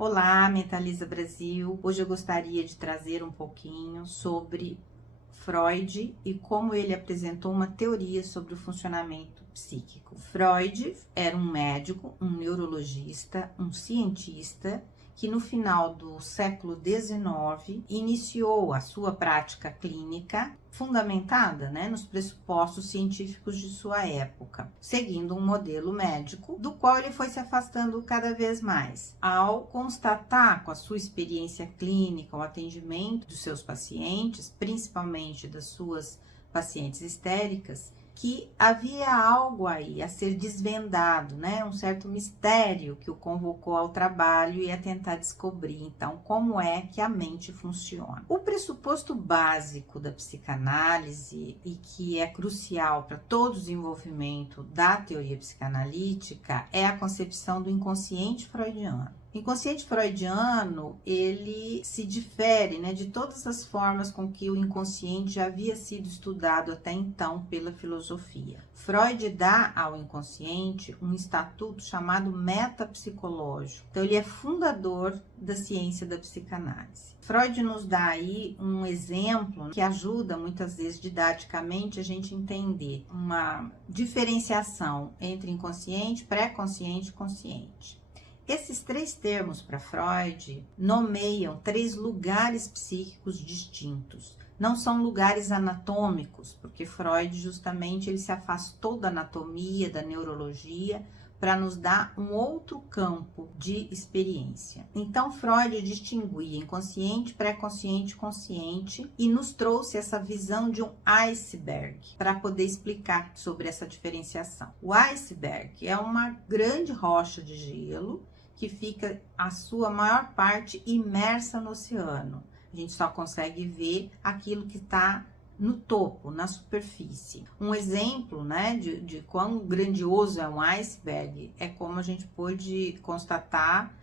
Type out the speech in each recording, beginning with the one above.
Olá, Mentaliza Brasil! Hoje eu gostaria de trazer um pouquinho sobre Freud e como ele apresentou uma teoria sobre o funcionamento psíquico. Freud era um médico, um neurologista, um cientista que no final do século XIX iniciou a sua prática clínica fundamentada, nos pressupostos científicos de sua época, seguindo um modelo médico do qual ele foi se afastando cada vez mais, ao constatar com a sua experiência clínica o atendimento dos seus pacientes, principalmente das suas pacientes histéricas, que havia algo aí a ser desvendado, um certo mistério que o convocou ao trabalho e a tentar descobrir, então, como é que a mente funciona. O pressuposto básico da psicanálise e que é crucial para todo o desenvolvimento da teoria psicanalítica é a concepção do inconsciente freudiano. O inconsciente freudiano, ele se difere, de todas as formas com que o inconsciente já havia sido estudado até então pela filosofia. Freud dá ao inconsciente um estatuto chamado metapsicológico. Então, ele é fundador da ciência da psicanálise. Freud nos dá aí um exemplo que ajuda muitas vezes didaticamente a gente entender uma diferenciação entre inconsciente, pré-consciente e consciente. Esses três termos para Freud nomeiam três lugares psíquicos distintos. Não são lugares anatômicos, porque Freud justamente ele se afastou da anatomia, da neurologia, para nos dar um outro campo de experiência. Então, Freud distinguia inconsciente, pré-consciente e consciente e nos trouxe essa visão de um iceberg para poder explicar sobre essa diferenciação. O iceberg é uma grande rocha de gelo que fica a sua maior parte imersa no oceano. A gente só consegue ver aquilo que está no topo, na superfície. Um exemplo, de quão grandioso é um iceberg é como a gente pôde constatar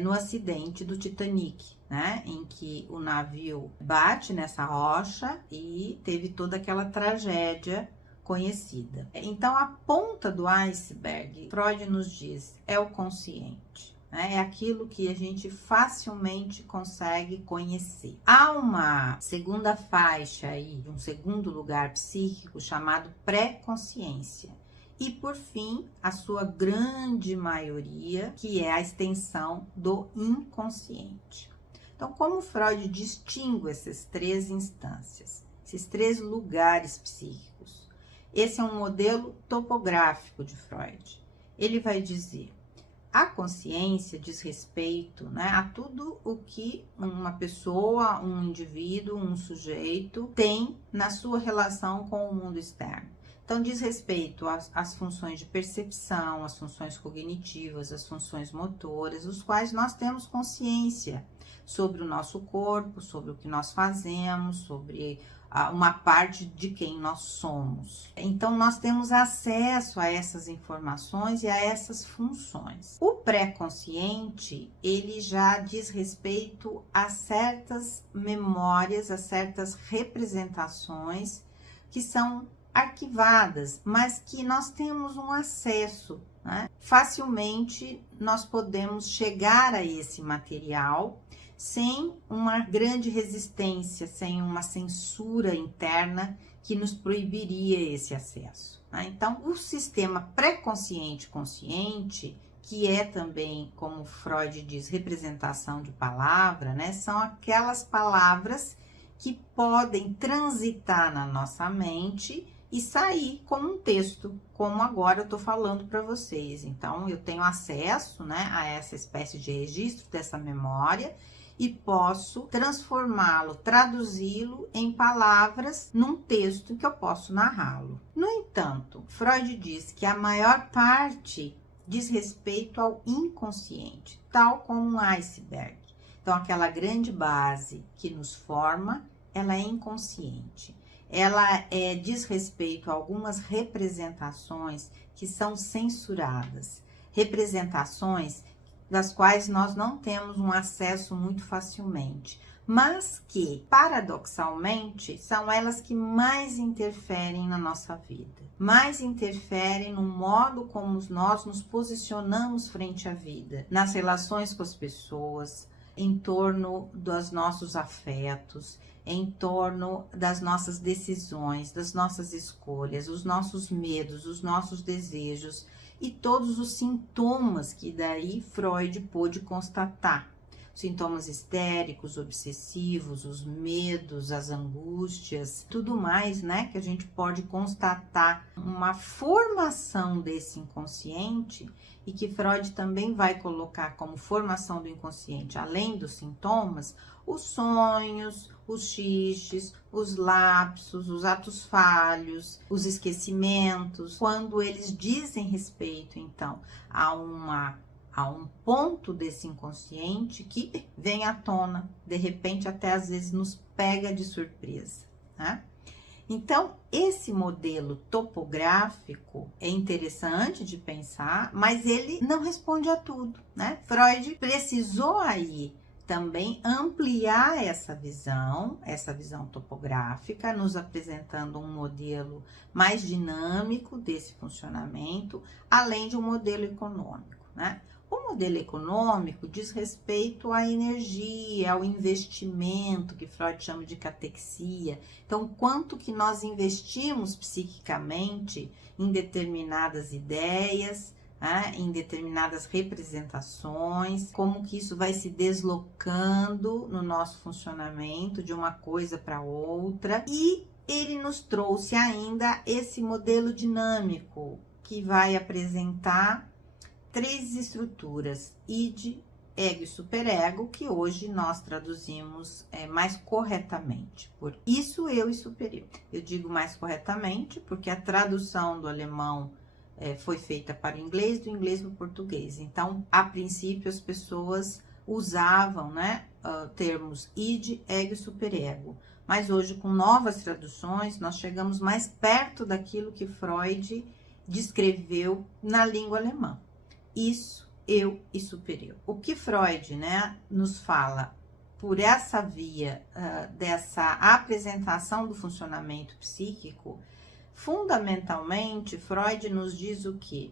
no acidente do Titanic, em que o navio bate nessa rocha e teve toda aquela tragédia conhecida. Então, a ponta do iceberg, Freud nos diz, é o consciente. É aquilo que a gente facilmente consegue conhecer. Há uma segunda faixa aí, um segundo lugar psíquico chamado pré-consciência. E por fim, a sua grande maioria, que é a extensão do inconsciente. Então, como Freud distingue essas três instâncias, esses três lugares psíquicos? Esse é um modelo topográfico de Freud. Ele vai dizer: a consciência diz respeito a tudo o que uma pessoa, um indivíduo, um sujeito tem na sua relação com o mundo externo. Então, diz respeito às funções de percepção, às funções cognitivas, às funções motoras, os quais nós temos consciência sobre o nosso corpo, sobre o que nós fazemos, sobre uma parte de quem nós somos. Então, nós temos acesso a essas informações e a essas funções. O pré-consciente, ele já diz respeito a certas memórias, a certas representações que são arquivadas, mas que nós temos um acesso, Facilmente nós podemos chegar a esse material sem uma grande resistência, sem uma censura interna que nos proibiria esse acesso. Então, o sistema pré-consciente-consciente, que é também, como Freud diz, representação de palavra, são aquelas palavras que podem transitar na nossa mente e sair como um texto, como agora eu estou falando para vocês. Então, eu tenho acesso a essa espécie de registro dessa memória e posso transformá-lo, traduzi-lo em palavras num texto que eu posso narrá-lo. No entanto, Freud diz que a maior parte diz respeito ao inconsciente, tal como um iceberg. Então, aquela grande base que nos forma, ela é inconsciente. Ela diz respeito a algumas representações que são censuradas, representações das quais nós não temos um acesso muito facilmente, mas que, paradoxalmente, são elas que mais interferem na nossa vida, mais interferem no modo como nós nos posicionamos frente à vida, nas relações com as pessoas, em torno dos nossos afetos, em torno das nossas decisões, das nossas escolhas, os nossos medos, os nossos desejos e todos os sintomas que daí Freud pôde constatar. Sintomas histéricos, obsessivos, os medos, as angústias, tudo mais, né, que a gente pode constatar uma formação desse inconsciente e que Freud também vai colocar como formação do inconsciente, além dos sintomas, os sonhos, os xixes, os lapsos, os atos falhos, os esquecimentos, quando eles dizem respeito, então, a um ponto desse inconsciente que vem à tona, de repente até às vezes nos pega de surpresa, né? Então, esse modelo topográfico é interessante de pensar, mas ele não responde a tudo, né? Freud precisou aí também ampliar essa visão topográfica, nos apresentando um modelo mais dinâmico desse funcionamento, além de um modelo econômico, né? O modelo econômico diz respeito à energia, ao investimento, que Freud chama de catexia. Então, quanto que nós investimos psiquicamente em determinadas ideias, em determinadas representações, como que isso vai se deslocando no nosso funcionamento de uma coisa para outra. E ele nos trouxe ainda esse modelo dinâmico, que vai apresentar 3 estruturas, id, ego e superego, que hoje nós traduzimos mais corretamente por isso, eu e superior. Eu digo mais corretamente porque a tradução do alemão foi feita para o inglês, do inglês para o português. Então, a princípio, as pessoas usavam, né, termos id, ego e superego. Mas hoje, com novas traduções, nós chegamos mais perto daquilo que Freud descreveu na língua alemã. Isso, eu e superior. O que Freud, né, nos fala por essa via dessa apresentação do funcionamento psíquico, fundamentalmente, Freud nos diz o quê?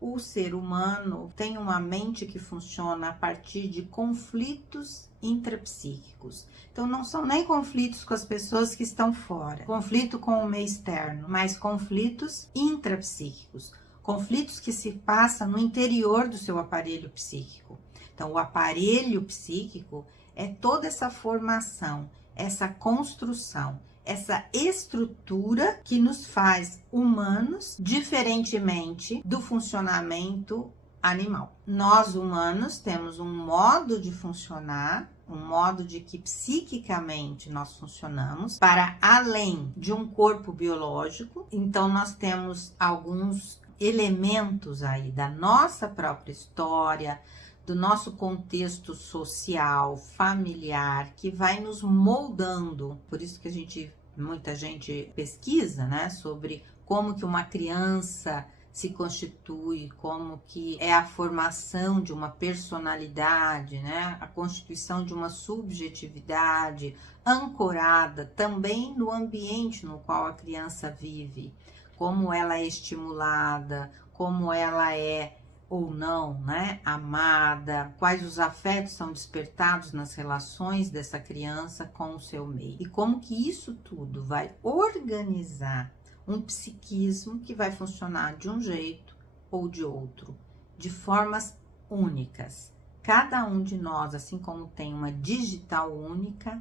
O ser humano tem uma mente que funciona a partir de conflitos intrapsíquicos. Então, não são nem conflitos com as pessoas que estão fora, conflito com o meio externo, mas conflitos intrapsíquicos. Conflitos que se passam no interior do seu aparelho psíquico. Então, o aparelho psíquico é toda essa formação, essa construção, essa estrutura que nos faz humanos, diferentemente do funcionamento animal. Nós, humanos, temos um modo de funcionar, um modo de que psiquicamente nós funcionamos para além de um corpo biológico. Então, nós temos alguns elementos aí da nossa própria história, do nosso contexto social, familiar, que vai nos moldando. Por isso que muita gente pesquisa, né, sobre como que uma criança se constitui, como que é a formação de uma personalidade, né, a constituição de uma subjetividade ancorada também no ambiente no qual a criança vive. Como ela é estimulada, como ela é ou não, né, amada, quais os afetos são despertados nas relações dessa criança com o seu meio. E como que isso tudo vai organizar um psiquismo que vai funcionar de um jeito ou de outro, de formas únicas. Cada um de nós, assim como tem uma digital única,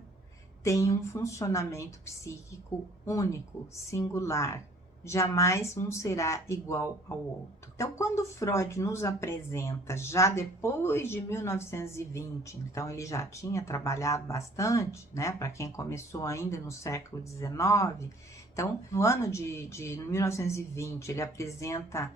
tem um funcionamento psíquico único, singular. Jamais um será igual ao outro. Então, quando Freud nos apresenta, já depois de 1920, então ele já tinha trabalhado bastante, né, para quem começou ainda no século XIX, então, no ano de 1920, ele apresenta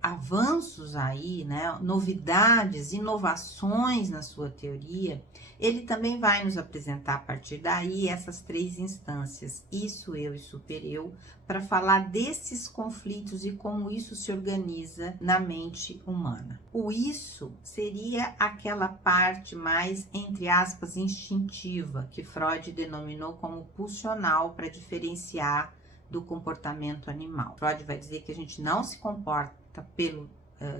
avanços aí, né, novidades, inovações na sua teoria, ele também vai nos apresentar a partir daí essas 3 instâncias, isso, eu e super-eu, para falar desses conflitos e como isso se organiza na mente humana. O isso seria aquela parte mais, entre aspas, instintiva, que Freud denominou como pulsional para diferenciar do comportamento animal. Freud vai dizer que a gente não se comporta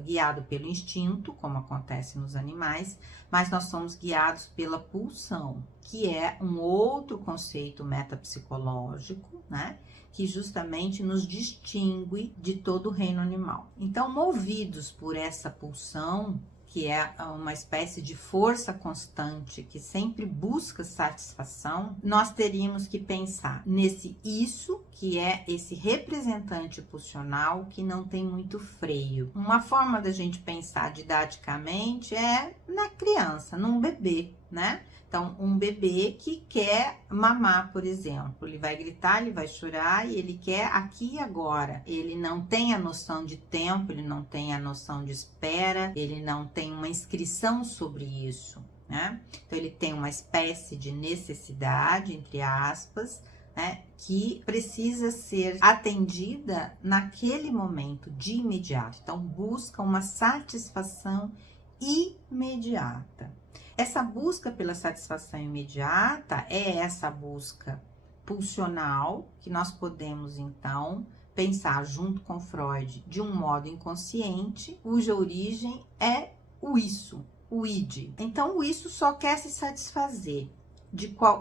guiado pelo instinto, como acontece nos animais, mas nós somos guiados pela pulsão, que é um outro conceito metapsicológico, né? Que justamente nos distingue de todo o reino animal. Então, movidos por essa pulsão, que é uma espécie de força constante que sempre busca satisfação, nós teríamos que pensar nesse isso, que é esse representante pulsional que não tem muito freio. Uma forma da gente pensar didaticamente é na criança, num bebê, né? Então, um bebê que quer mamar, por exemplo, ele vai gritar, ele vai chorar e ele quer aqui e agora. Ele não tem a noção de tempo, ele não tem a noção de espera, ele não tem uma inscrição sobre isso, né? Então, ele tem uma espécie de necessidade, entre aspas, né, que precisa ser atendida naquele momento, de imediato. Então, busca uma satisfação imediata. Essa busca pela satisfação imediata é essa busca pulsional, que nós podemos, então, pensar junto com Freud de um modo inconsciente, cuja origem é o isso, o id. Então, o isso só quer se satisfazer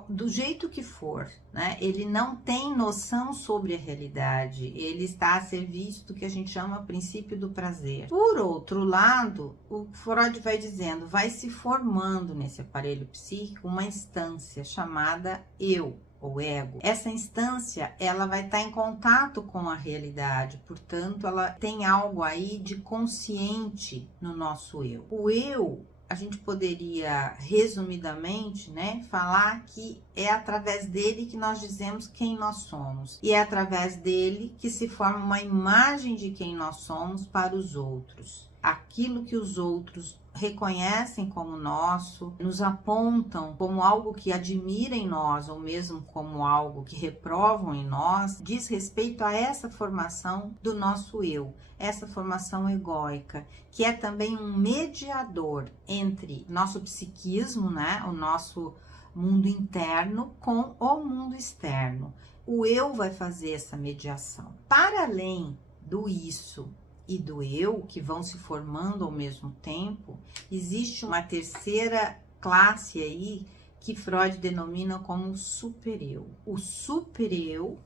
do jeito que for, né? Ele não tem noção sobre a realidade, ele está a serviço do que a gente chama princípio do prazer. Por outro lado, o Freud vai dizendo, vai se formando nesse aparelho psíquico uma instância chamada eu, ou ego. Essa instância, ela vai estar em contato com a realidade, portanto, ela tem algo aí de consciente no nosso eu. O eu, a gente poderia, resumidamente, né, falar que é através dele que nós dizemos quem nós somos. E é através dele que se forma uma imagem de quem nós somos para os outros. Aquilo que os outros reconhecem como nosso, nos apontam como algo que admira em nós, ou mesmo como algo que reprovam em nós, diz respeito a essa formação do nosso eu, essa formação egóica, que é também um mediador entre nosso psiquismo, né, o nosso mundo interno, com o mundo externo. O eu vai fazer essa mediação. Para além do isso e do eu, que vão se formando ao mesmo tempo, existe uma terceira classe aí que Freud denomina como supereu. O supereu,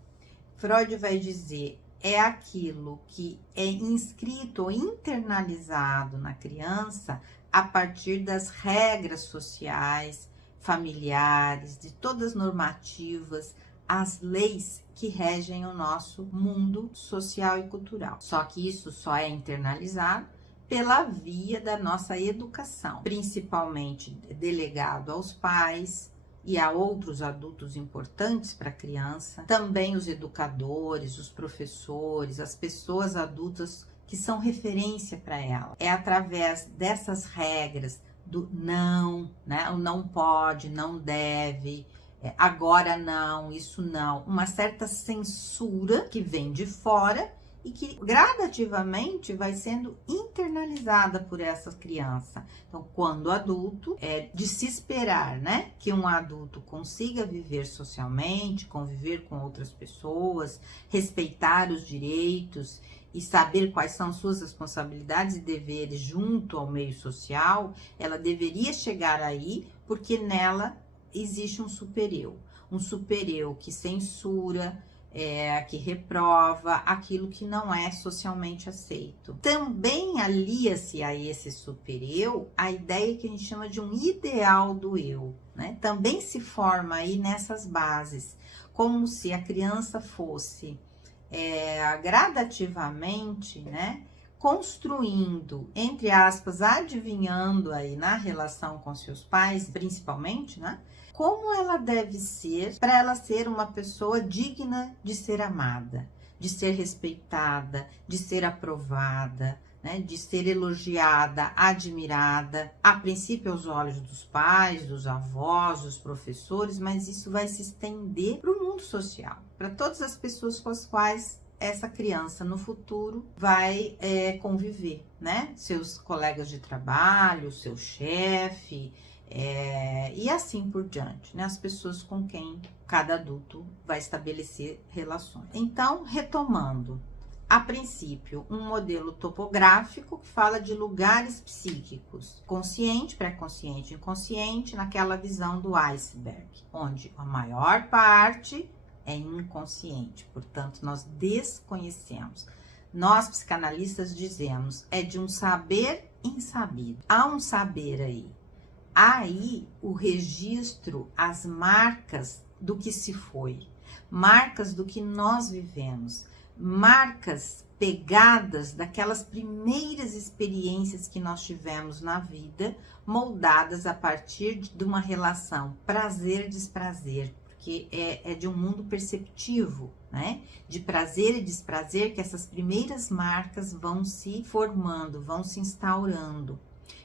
Freud vai dizer, é aquilo que é inscrito ou internalizado na criança a partir das regras sociais, familiares, de todas as normativas, as leis que regem o nosso mundo social e cultural. Só que isso só é internalizado pela via da nossa educação, principalmente delegado aos pais e a outros adultos importantes para a criança, também os educadores, os professores, as pessoas adultas que são referência para ela. É através dessas regras do não, né? O não pode, não deve, agora não, isso não, uma certa censura que vem de fora e que gradativamente vai sendo internalizada por essa criança. Então, quando adulto, é de se esperar, né, que um adulto consiga viver socialmente, conviver com outras pessoas, respeitar os direitos e saber quais são suas responsabilidades e deveres junto ao meio social, ela deveria chegar aí, porque nela existe um supereu que censura, que reprova aquilo que não é socialmente aceito. Também alia-se a esse supereu a ideia que a gente chama de um ideal do eu, né? Também se forma aí nessas bases, como se a criança fosse gradativamente, né, construindo, entre aspas, adivinhando aí na relação com seus pais, principalmente, né, como ela deve ser para ela ser uma pessoa digna de ser amada, de ser respeitada, de ser aprovada, né, de ser elogiada, admirada, a princípio aos olhos dos pais, dos avós, dos professores, mas isso vai se estender para o mundo social, para todas as pessoas com as quais essa criança no futuro vai conviver, né? Seus colegas de trabalho, seu chefe, e assim por diante, né? As pessoas com quem cada adulto vai estabelecer relações. Então, retomando, a princípio, um modelo topográfico que fala de lugares psíquicos, consciente, pré-consciente, inconsciente, naquela visão do iceberg, onde a maior parte é inconsciente, portanto, nós desconhecemos. Nós, psicanalistas, dizemos, é de um saber insabido. Há um saber aí. Aí, o registro, as marcas do que se foi, marcas do que nós vivemos, marcas pegadas daquelas primeiras experiências que nós tivemos na vida, moldadas a partir de uma relação prazer-desprazer, porque é de um mundo perceptivo, né? De prazer e desprazer que essas primeiras marcas vão se formando, vão se instaurando.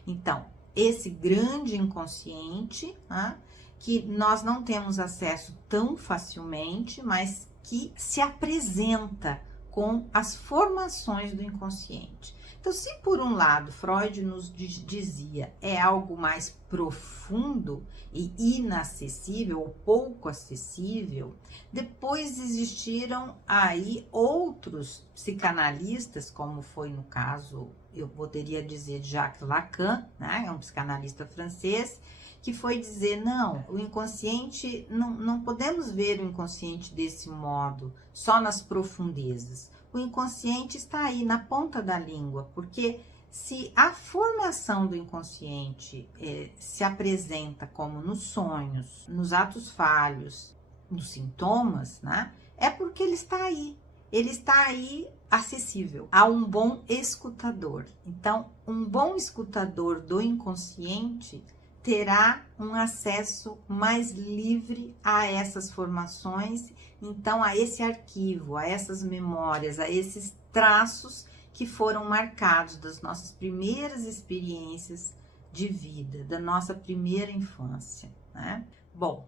Então, esse grande inconsciente, né, que nós não temos acesso tão facilmente, mas que se apresenta com as formações do inconsciente. Então, se por um lado Freud nos dizia é algo mais profundo e inacessível, ou pouco acessível, depois existiram aí outros psicanalistas, como foi no caso, eu poderia dizer, de Jacques Lacan, né, é um psicanalista francês, que foi dizer, não, o inconsciente, não podemos ver o inconsciente desse modo, só nas profundezas. O inconsciente está aí, na ponta da língua, porque se a formação do inconsciente se apresenta como nos sonhos, nos atos falhos, nos sintomas, né, é porque ele está aí acessível a um bom escutador. Então, um bom escutador do inconsciente terá um acesso mais livre a essas formações, então a esse arquivo, a essas memórias, a esses traços que foram marcados das nossas primeiras experiências de vida, da nossa primeira infância, né? Bom,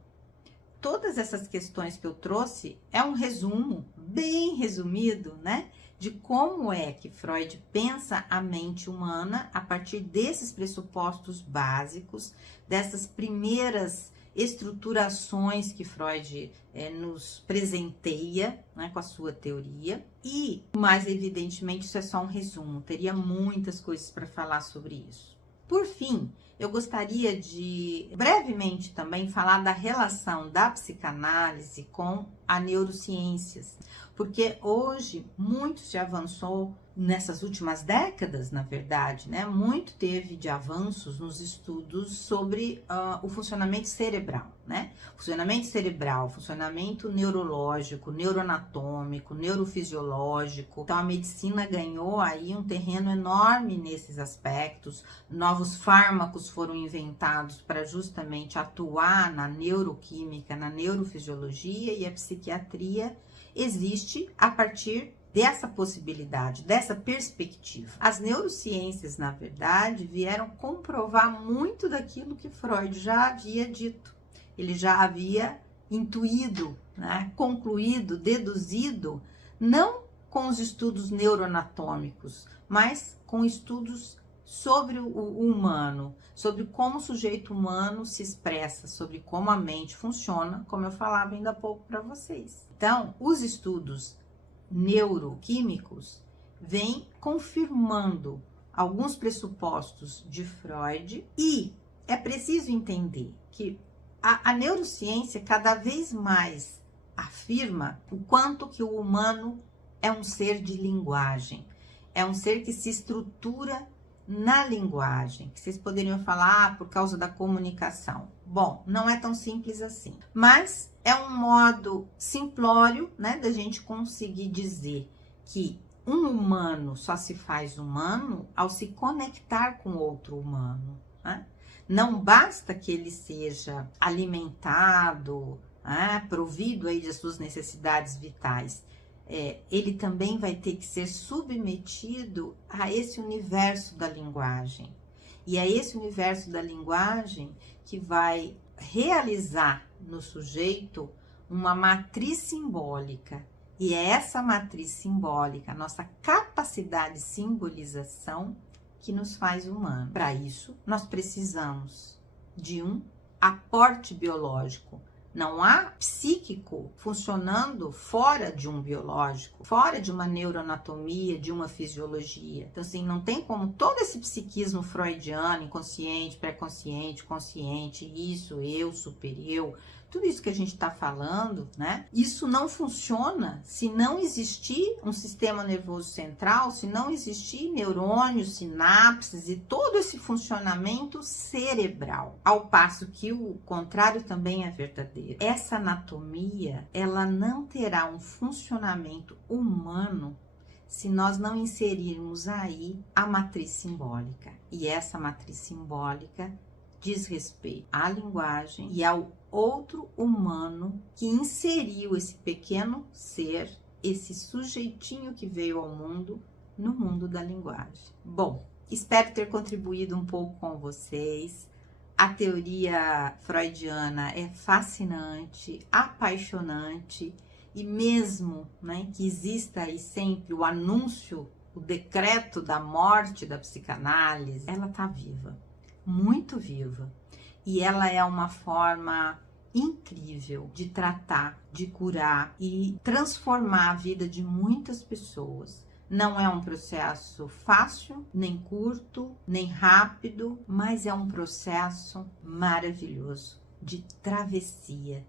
todas essas questões que eu trouxe é um resumo, bem resumido, né? De como é que Freud pensa a mente humana a partir desses pressupostos básicos, dessas primeiras estruturações que Freud nos presenteia, né, com a sua teoria. E, mais evidentemente, isso é só um resumo, teria muitas coisas para falar sobre isso. Por fim, eu gostaria de brevemente também falar da relação da psicanálise com a neurociências, porque hoje muito se avançou nessas últimas décadas, na verdade, né? Muito teve de avanços nos estudos sobre o funcionamento cerebral, né? Funcionamento cerebral, funcionamento neurológico, neuroanatômico, neurofisiológico. Então a medicina ganhou aí um terreno enorme nesses aspectos. Novos fármacos foram inventados para justamente atuar na neuroquímica, na neurofisiologia, e a psiquiatria existe a partir dessa possibilidade, dessa perspectiva. As neurociências, na verdade, vieram comprovar muito daquilo que Freud já havia dito. Ele já havia intuído, né, concluído, deduzido, não com os estudos neuroanatômicos, mas com estudos sobre o humano, sobre como o sujeito humano se expressa, sobre como a mente funciona, como eu falava ainda há pouco para vocês. Então, os estudos neuroquímicos vêm confirmando alguns pressupostos de Freud, e é preciso entender que a neurociência cada vez mais afirma o quanto que o humano é um ser de linguagem, é um ser que se estrutura na linguagem, que vocês poderiam falar por causa da comunicação. Bom, não é tão simples assim, mas é um modo simplório, né, da gente conseguir dizer que um humano só se faz humano ao se conectar com outro humano, né? Não basta que ele seja alimentado, né, provido aí das suas necessidades vitais. ele também vai ter que ser submetido a esse universo da linguagem. E é esse universo da linguagem que vai realizar no sujeito uma matriz simbólica. E é essa matriz simbólica, a nossa capacidade de simbolização, que nos faz humano. Para isso, nós precisamos de um aporte biológico. Não há psíquico funcionando fora de um biológico, fora de uma neuroanatomia, de uma fisiologia. Então, assim, não tem como todo esse psiquismo freudiano, inconsciente, pré-consciente, consciente, isso, eu, super-eu, tudo isso que a gente está falando, né? Isso não funciona se não existir um sistema nervoso central, se não existir neurônios, sinapses e todo esse funcionamento cerebral. Ao passo que o contrário também é verdadeiro. Essa anatomia, ela não terá um funcionamento humano se nós não inserirmos aí a matriz simbólica. E essa matriz simbólica diz respeito à linguagem e ao outro humano que inseriu esse pequeno ser, esse sujeitinho que veio ao mundo, no mundo da linguagem. Bom, espero ter contribuído um pouco com vocês. A teoria freudiana é fascinante, apaixonante, e mesmo, né, que exista aí sempre o anúncio, o decreto da morte da psicanálise, ela está viva, muito viva. E ela é uma forma incrível de tratar, de curar e transformar a vida de muitas pessoas. Não é um processo fácil, nem curto, nem rápido, mas é um processo maravilhoso de travessia,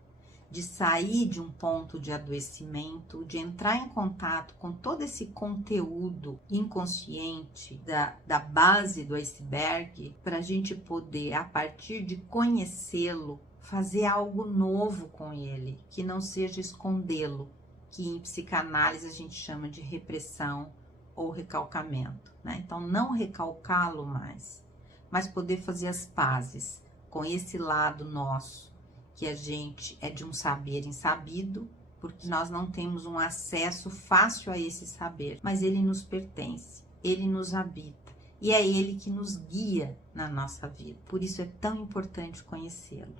de sair de um ponto de adoecimento, de entrar em contato com todo esse conteúdo inconsciente da base do iceberg, para a gente poder, a partir de conhecê-lo, fazer algo novo com ele, que não seja escondê-lo, que em psicanálise a gente chama de repressão ou recalcamento, né? Então, não recalcá-lo mais, mas poder fazer as pazes com esse lado nosso, que a gente é de um saber insabido, porque nós não temos um acesso fácil a esse saber, mas ele nos pertence, ele nos habita, e é ele que nos guia na nossa vida. Por isso é tão importante conhecê-lo,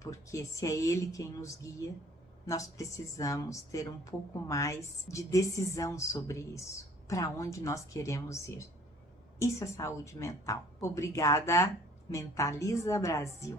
porque se é ele quem nos guia, nós precisamos ter um pouco mais de decisão sobre isso, para onde nós queremos ir. Isso é saúde mental. Obrigada, Mentaliza Brasil.